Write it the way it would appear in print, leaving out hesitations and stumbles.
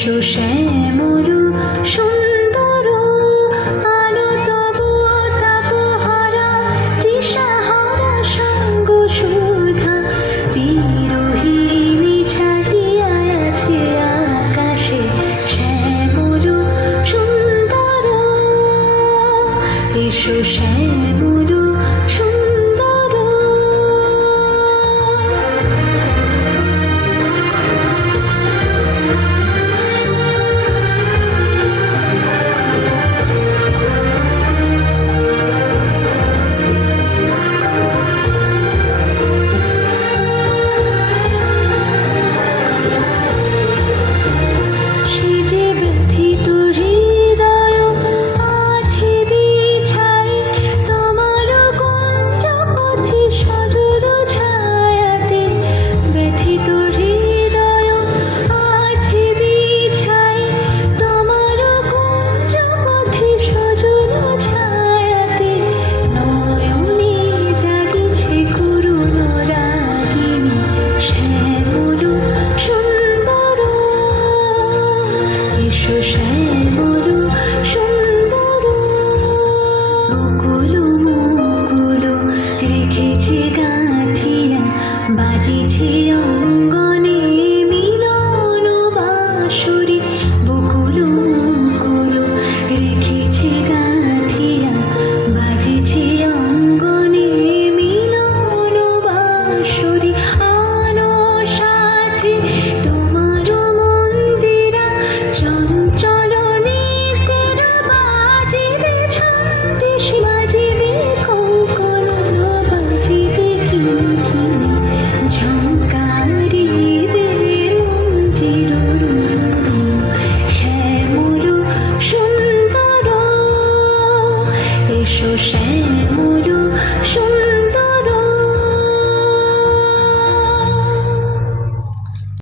এসো শ্যামল সুন্দর আলো তবু তাপহারা তৃষাহারা সঙ্গ সুধা বিরোহিণী ছাড়িয়া আছে আকাশে শ্যামল সুন্দর এসো শ্যামল সুন্দর। শ্যামল সুন্দর মুকুল মুকুল রেখেছে গাঁথিয়া বাজিছে